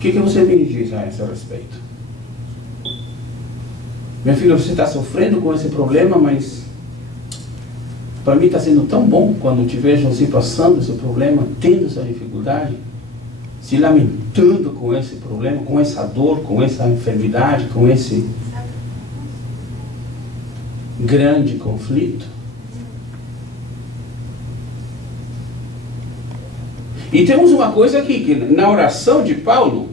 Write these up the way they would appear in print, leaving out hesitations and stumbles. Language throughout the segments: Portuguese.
que você me diz a esse respeito? Minha filha, você está sofrendo com esse problema, mas para mim está sendo tão bom quando te vejo assim passando esse problema, tendo essa dificuldade, se lamentando com esse problema, com essa dor, com essa enfermidade, com esse grande conflito. E temos uma coisa aqui, que na oração de Paulo,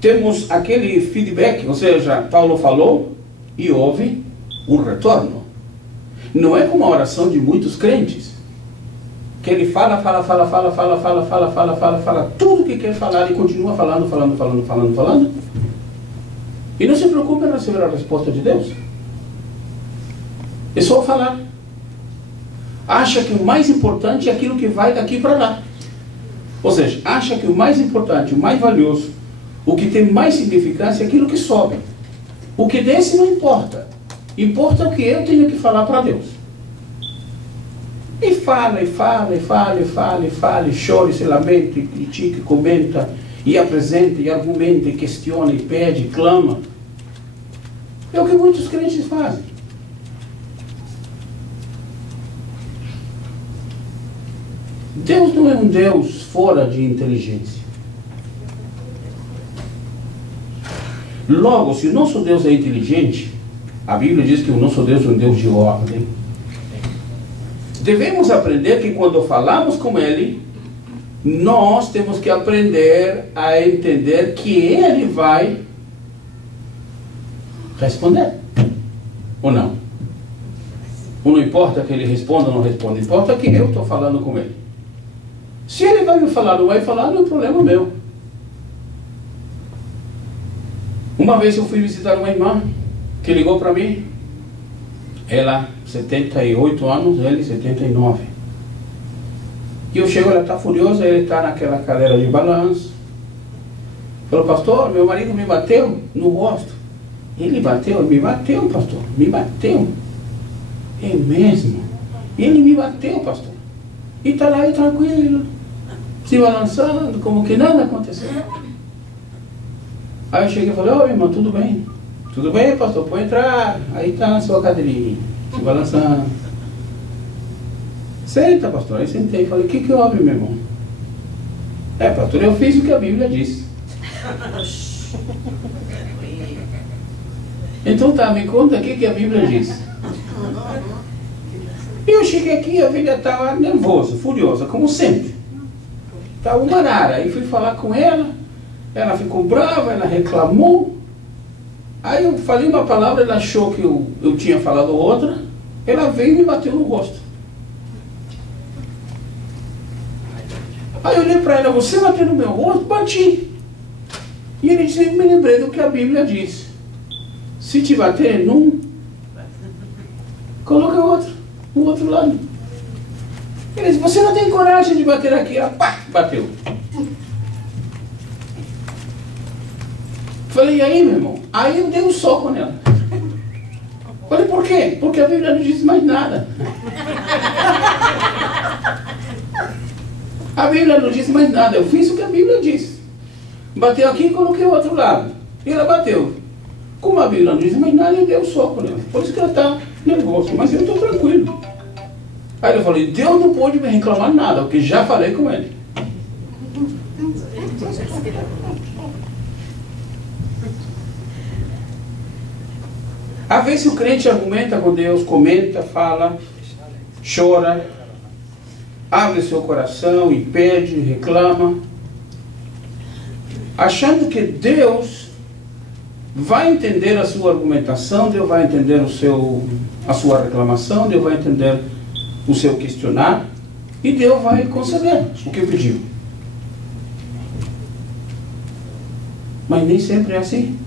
temos aquele feedback, ou seja, Paulo falou e houve um retorno. Não é como a oração de muitos crentes, que ele fala tudo que quer falar e continua falando. E não se preocupa em receber a resposta de Deus. É só falar. Acha que o mais importante é aquilo que vai daqui para lá. Ou seja, acha que o mais importante, o mais valioso, o que tem mais significância é aquilo que sobe. O que desce não importa. Importa o que eu tenho que falar para Deus. E fala, chora, se lamenta, critica, comenta, e apresenta, e argumenta, e questiona, e pede, e clama. É o que muitos crentes fazem. Deus não é um Deus fora de inteligência. Logo, se o nosso Deus é inteligente, a Bíblia diz que o nosso Deus é um Deus de ordem. Devemos aprender que quando falamos com Ele, nós temos que aprender a entender que Ele vai responder. Ou não? Ou não importa que Ele responda ou não responda, importa que eu estou falando com Ele. Se Ele vai me falar ou não vai falar, não é problema meu. Uma vez eu fui visitar uma irmã que ligou para mim. Ela, 78 anos, ele 79. E eu chego, ela está furiosa, ele está naquela cadeira de balanço. Falou, pastor, meu marido me bateu no rosto. Ele bateu, me bateu, pastor, me bateu. É mesmo? Ele me bateu, pastor. E está lá aí tranquilo, se balançando, como que nada aconteceu. Aí eu cheguei e falei, ô irmão, tudo bem? Tudo bem, pastor, pode entrar. Aí está na sua cadeirinha, se balançando. Senta, pastor. Aí sentei e falei, o que houve, meu irmão? Pastor, eu fiz o que a Bíblia diz. Então tá, me conta o que a Bíblia diz. E eu cheguei aqui, a filha estava nervosa, furiosa, como sempre. Estava uma arara. Aí fui falar com ela, ela ficou brava, ela reclamou. Aí eu falei uma palavra, ela achou que eu tinha falado outra, ela veio e me bateu no rosto. Aí eu olhei para ela, você bateu no meu rosto? Bati. E ele disse, me lembrei do que a Bíblia diz. Se te bater num, coloca outro, no outro lado. Ele disse, você não tem coragem de bater aqui. Ela, pá, bateu. Falei, e aí, meu irmão? Aí eu dei um soco nela. Falei, por quê? Porque a Bíblia não diz mais nada. A Bíblia não diz mais nada. Eu fiz o que a Bíblia diz. Bateu aqui e coloquei o outro lado. E ela bateu. Como a Bíblia não diz mais nada, eu dei um soco nela. Por isso que ela está nervosa. Mas eu estou tranquilo. Aí eu falei, Deus não pode me reclamar nada, porque já falei com ele. Às vezes o crente argumenta com Deus, comenta, fala, chora, abre seu coração e pede, reclama, achando que Deus vai entender a sua argumentação, Deus vai entender a sua reclamação, Deus vai entender o seu questionar e Deus vai conceder o que pediu. Mas nem sempre é assim.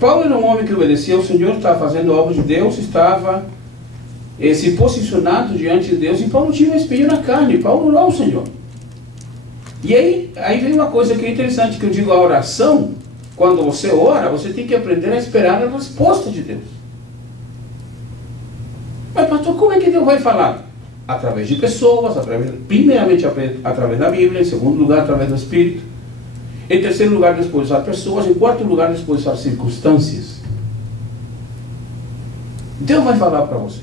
Paulo era um homem que obedecia ao Senhor, estava fazendo a obra de Deus, estava se posicionado diante de Deus, e Paulo tinha um espinho na carne. Paulo orou ao Senhor. E aí vem uma coisa que é interessante, que eu digo, a oração, quando você ora, você tem que aprender a esperar a resposta de Deus. Mas pastor, como é que Deus vai falar? através de pessoas, primeiramente através da Bíblia, em segundo lugar através do Espírito, em terceiro lugar depois usar pessoas, em quarto lugar depois usar circunstâncias. Deus vai falar para você.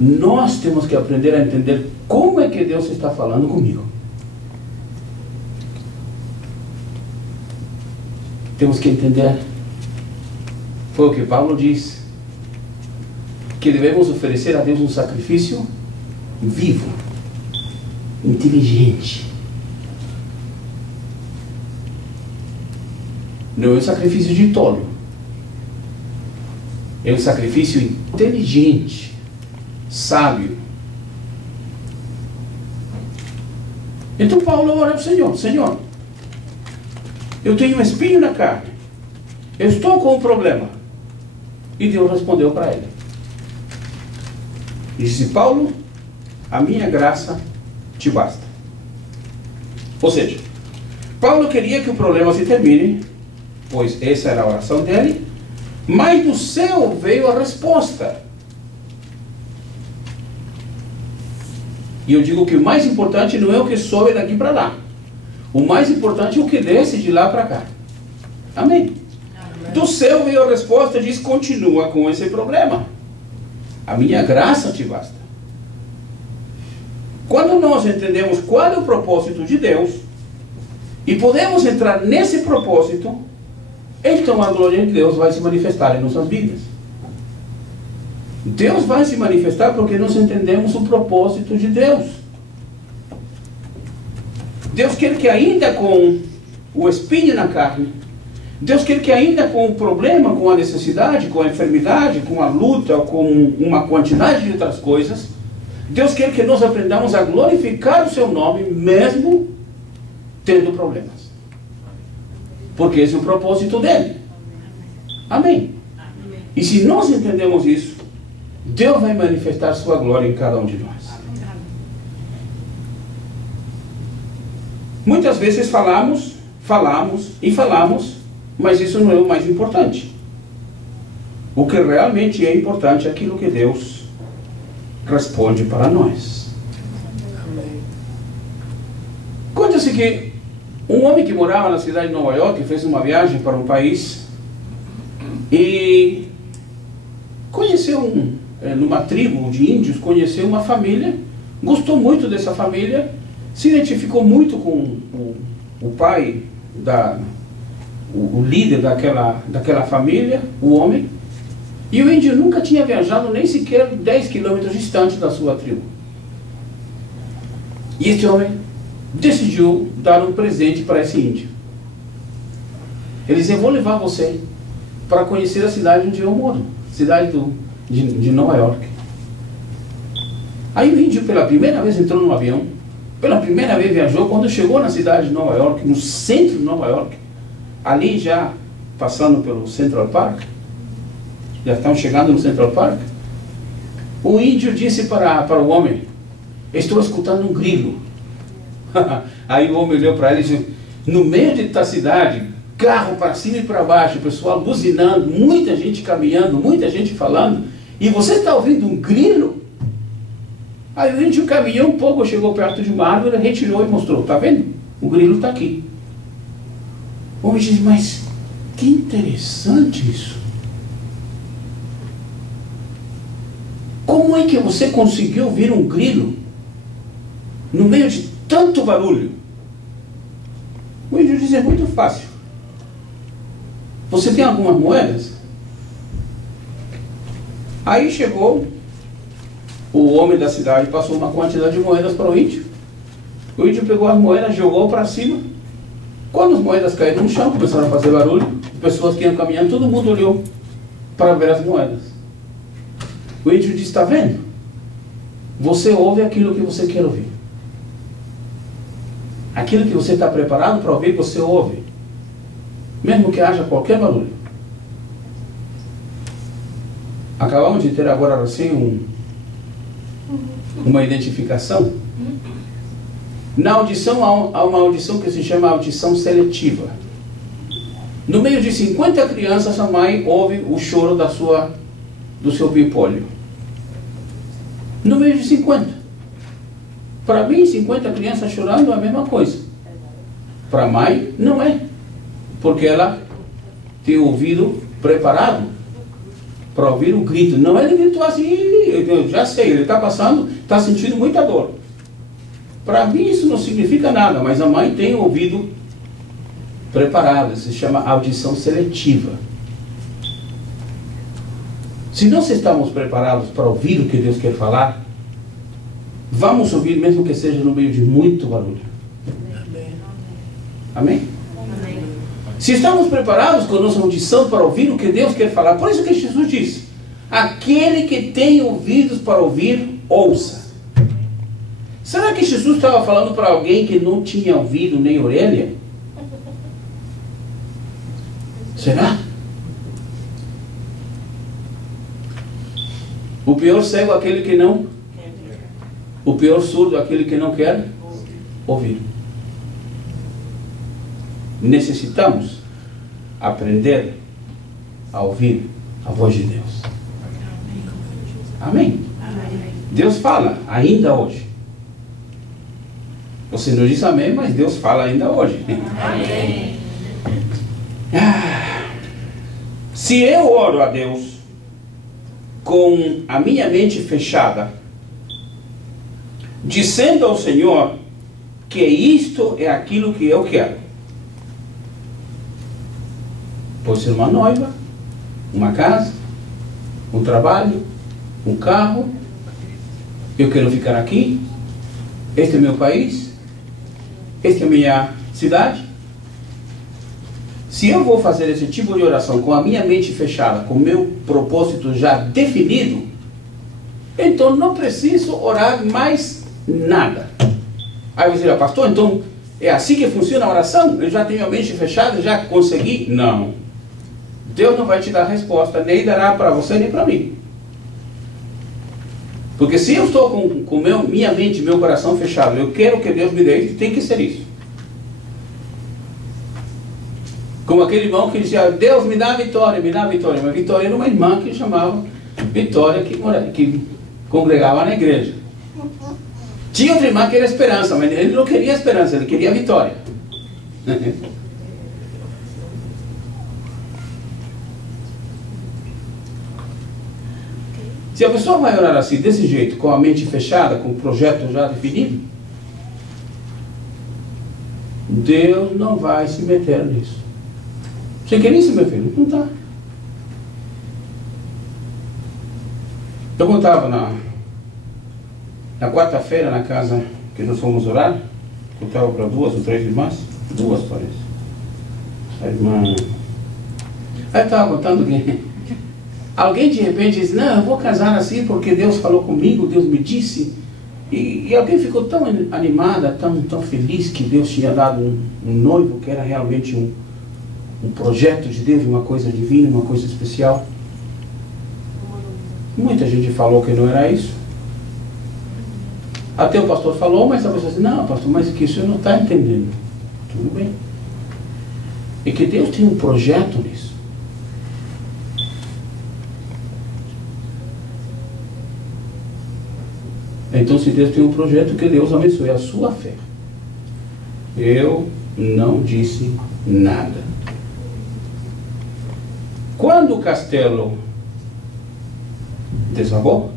Nós temos que aprender a entender como é que Deus está falando comigo. Temos que entender. Foi o que Paulo diz, que devemos oferecer a Deus um sacrifício vivo, inteligente. Não é um sacrifício de tolo, é um sacrifício inteligente, sábio. Então Paulo ora ao Senhor: Senhor, eu tenho um espinho na carne, eu estou com um problema. E Deus respondeu para ele. Disse: Paulo, a minha graça te basta. Ou seja, Paulo queria que o problema se termine, pois essa era a oração dele, mas do céu veio a resposta. E eu digo que o mais importante não é o que sobe daqui para lá. O mais importante é o que desce de lá para cá. Amém? Amém. Do céu veio a resposta, diz: continua com esse problema. A minha graça te basta. Quando nós entendemos qual é o propósito de Deus e podemos entrar nesse propósito, então a glória de Deus vai se manifestar em nossas vidas. Deus vai se manifestar porque nós entendemos o propósito de Deus. Deus quer que ainda com o espinho na carne, Deus quer que ainda com o problema, com a necessidade, com a enfermidade, com a luta, com uma quantidade de outras coisas, Deus quer que nós aprendamos a glorificar o seu nome, mesmo tendo problemas. Porque esse é o propósito dele. Amém. E se nós entendemos isso, Deus vai manifestar sua glória em cada um de nós. Muitas vezes falamos, mas isso não é o mais importante. O que realmente é importante é aquilo que Deus responde para nós. Conta-se que um homem que morava na cidade de Nova York fez uma viagem para um país e conheceu numa tribo de índios, conheceu uma família, gostou muito dessa família, se identificou muito com o pai, o líder daquela família, o homem, e o índio nunca tinha viajado nem sequer 10 quilômetros distante da sua tribo. E este homem decidiu dar um presente para esse índio. Ele disse: eu vou levar você para conhecer a cidade onde eu moro, cidade de Nova York. Aí o índio pela primeira vez entrou no avião, pela primeira vez viajou. Quando chegou na cidade de Nova York, no centro de Nova York, ali já passando pelo Central Park, já estão chegando no Central Park, o índio disse para o homem: estou escutando um grilo. Aí o homem olhou para ele e disse: no meio da cidade, carro para cima e para baixo, o pessoal buzinando, muita gente caminhando, muita gente falando, e você está ouvindo um grilo? Aí o índio caminhou um pouco, chegou perto de uma árvore, retirou e mostrou: está vendo? O grilo está aqui. O homem disse: mas que interessante isso. Como é que você conseguiu ouvir um grilo no meio de tanto barulho? O índio disse: é muito fácil. Você tem algumas moedas? Aí chegou o homem da cidade, passou uma quantidade de moedas para o índio. O índio pegou as moedas, jogou para cima. Quando as moedas caíram no chão, começaram a fazer barulho, pessoas que iam caminhando, todo mundo olhou para ver as moedas. O índio disse: está vendo? Você ouve aquilo que você quer ouvir. Aquilo que você está preparado para ouvir, você ouve, mesmo que haja qualquer barulho. Acabamos de ter agora assim uma identificação. Na audição há uma audição que se chama audição seletiva. No meio de 50 crianças, a mãe ouve o choro do seu bipólio. No meio de 50. Para mim, 50 crianças chorando é a mesma coisa. Para a mãe, não é. Porque ela tem o ouvido preparado para ouvir o grito. Não é ele gritou assim, eu já sei, ele está passando, está sentindo muita dor. Para mim isso não significa nada, mas a mãe tem o ouvido preparado, se chama audição seletiva. Se nós estamos preparados para ouvir o que Deus quer falar, vamos ouvir mesmo que seja no meio de muito barulho. Amém? Amém? Se estamos preparados com a nossa audição para ouvir o que Deus quer falar, por isso que Jesus disse, aquele que tem ouvidos para ouvir, ouça. Será que Jesus estava falando para alguém que não tinha ouvido nem orelha? Será? O pior cego é aquele que não. O pior surdo é aquele que não quer ouvir. Necessitamos aprender a ouvir a voz de Deus. Amém? Deus fala ainda hoje. Você não diz amém, mas Deus fala ainda hoje. Amém. Se eu oro a Deus com a minha mente fechada, dizendo ao Senhor que isto é aquilo que eu quero, pode ser uma noiva, uma casa, um trabalho, um carro, eu quero ficar aqui, este é meu país, esta é a minha cidade. Se eu vou fazer esse tipo de oração com a minha mente fechada, com o meu propósito já definido, então não preciso orar mais nada. Aí você diz, pastor, então é assim que funciona a oração? Eu já tenho a mente fechada, já consegui? Não. Deus não vai te dar resposta, nem dará para você nem para mim. Porque se eu estou com minha mente, meu coração fechado, eu quero que Deus me dê isso, tem que ser isso. Como aquele irmão que dizia, Deus me dá a vitória, me dá a vitória. Mas Vitória era uma irmã que chamava Vitória, que congregava na igreja. Tinha outra irmã que era Esperança, mas ele não queria esperança, ele queria vitória. Se a pessoa vai orar assim, desse jeito, com a mente fechada, com o projeto já definido, Deus não vai se meter nisso. Você quer isso, meu filho? Não está. Eu estava na quarta-feira na casa que nós fomos orar, eu estava para 2 ou 3 irmãs, 2 parece. A irmã... Aí eu estava contando que alguém de repente diz, não, eu vou casar assim porque Deus falou comigo, Deus me disse. E alguém ficou tão animada, tão feliz que Deus tinha dado um noivo que era realmente um projeto de Deus, uma coisa divina, uma coisa especial. Muita gente falou que não era isso. Até o pastor falou, mas a pessoa disse, não, pastor, mas que o senhor não está entendendo. Tudo bem. E que Deus tem um projeto nisso. Então, se Deus tem um projeto, que Deus abençoe a sua fé. Eu não disse nada. Quando o castelo desabou,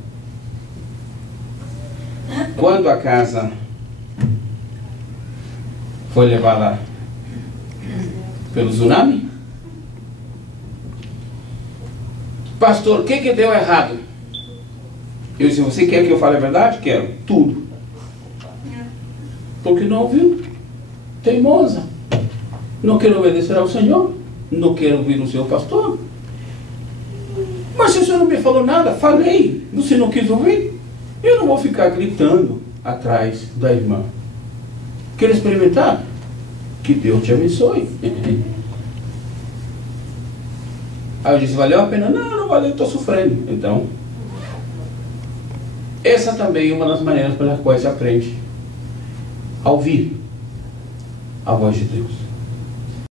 quando a casa foi levada pelo tsunami, pastor, o que deu errado? Eu disse, você quer que eu fale a verdade? Quero, tudo. Porque não ouviu. Teimosa. Não quero obedecer ao Senhor. Não quero ouvir o seu pastor. Mas se o senhor não me falou nada, falei. Você não quis ouvir? Eu não vou ficar gritando atrás da irmã. Quer experimentar? Que Deus te abençoe. Aí eu disse, valeu a pena? Não, não valeu, estou sofrendo. Então, essa também é uma das maneiras pelas quais se aprende a ouvir a voz de Deus.